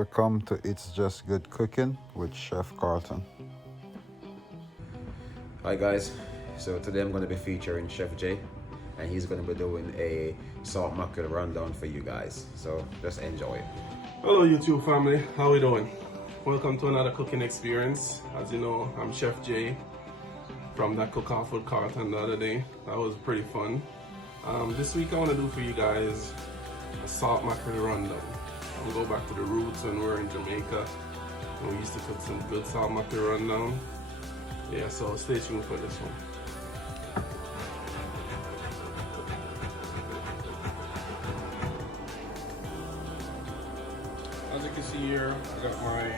Welcome to It's Just Good Cooking with Chef Carlton. Hi guys, so today I'm going to be featuring Chef Jay, and he's going to be doing a salt mackerel rundown for you guys, so just enjoy. Hello YouTube family, how we doing? Welcome to another cooking experience. As you know, I'm Chef Jay from that cook-off with Carlton the other day. That was pretty fun. This week I want to do for you guys a salt mackerel rundown. I'm going to go back to the roots when we were in Jamaica, and we used to cook some good salt mackerel rundown. Yeah, so stay tuned for this one. As you can see here, I got my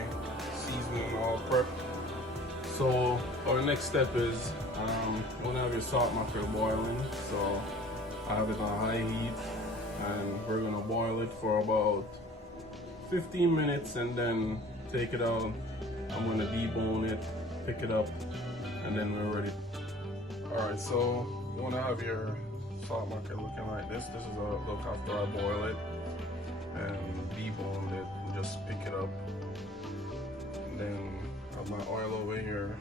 seasoning all prepped. So our next step is you want to have your salt mackerel boiling. So I have it on high heat, and we're gonna boil it for about 15 minutes and then take it out. I'm gonna debone it, pick it up, and then we're ready. All right, so you want to have your salt mackerel looking like this. This is a look after I boil it and debone it, and just pick it up. And then I have my oil over here,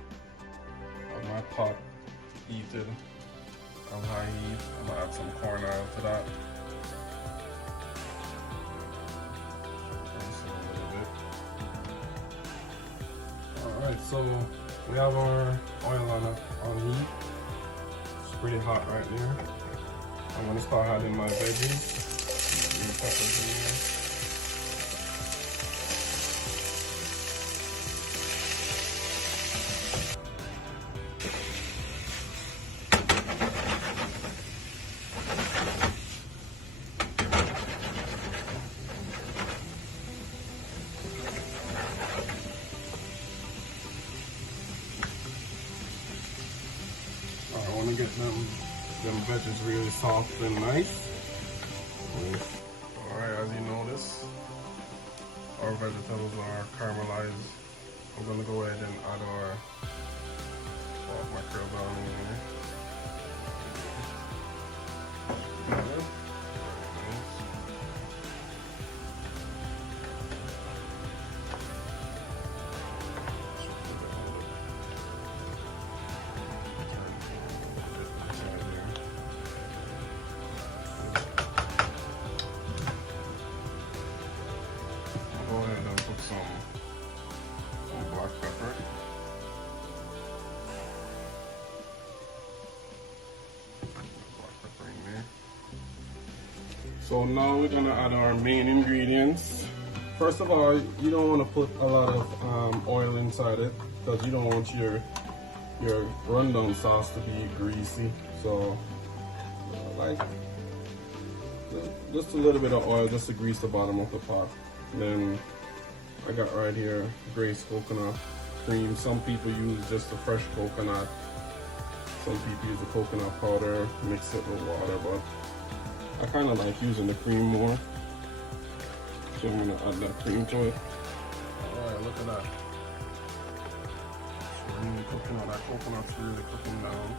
I have my pot heated on high heat. I'm gonna add some corn oil to that. Just a little bit. Alright, so we have our oil on heat. It's pretty hot right there. I'm gonna start adding my veggies. Peppers in there. I want to get them veggies really soft and nice. Alright, as you notice, our vegetables are caramelized. I'm going to go ahead and add our salt mackerel down in there. Go ahead and put some black pepper. Black pepper in there. So now we're gonna add our main ingredients. First of all, you don't want to put a lot of oil inside it because you don't want your rundown sauce to be greasy. So like just a little bit of oil just to grease the bottom of the pot. Then I got right here Grace coconut cream. Some people use just the fresh coconut. Some people use the coconut powder, mix it with water, but I kind of like using the cream more. So I'm gonna add that cream to it. All right, look at that. It's really cooking out. That coconut's really cooking down.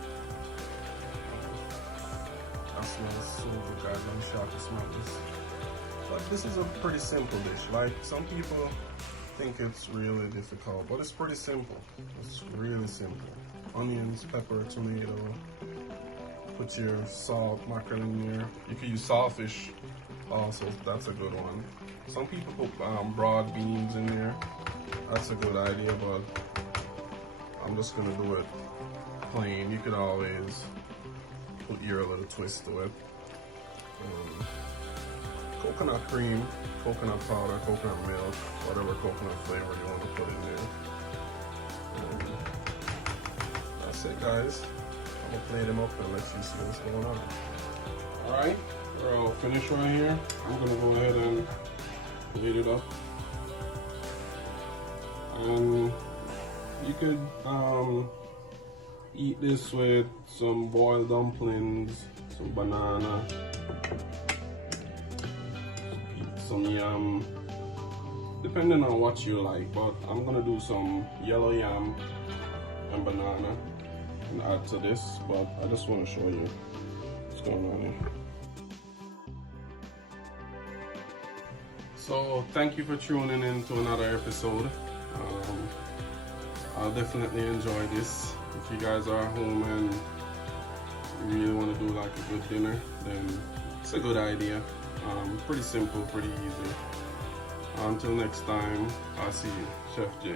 That smells so good, guys. Let me show you how to smell this. But this is a pretty simple dish. Like, some people think it's really difficult, but it's pretty simple. It's really simple. Onions, pepper, tomato. Put your salt, mackerel in there. You can use saltfish also, that's a good one. Some people put broad beans in there. That's a good idea, but I'm just gonna do it plain. You could always put your little twist to it. Coconut cream, coconut powder, coconut milk, whatever coconut flavor you want to put in there. And that's it, guys. I'm gonna plate them up and let you see what's going on. Alright, we're all finished right here. I'm gonna go ahead and plate it up. And you could eat this with some boiled dumplings, some banana, some yam, depending on what you like, but I'm gonna do some yellow yam and banana and add to this, but I just want to show you what's going on here. So thank you for tuning in to another episode. I'll definitely enjoy this. If you guys are home and you really want to do like a good dinner, then it's a good idea. Pretty simple, pretty easy. Until next time, I'll see you, Chef J.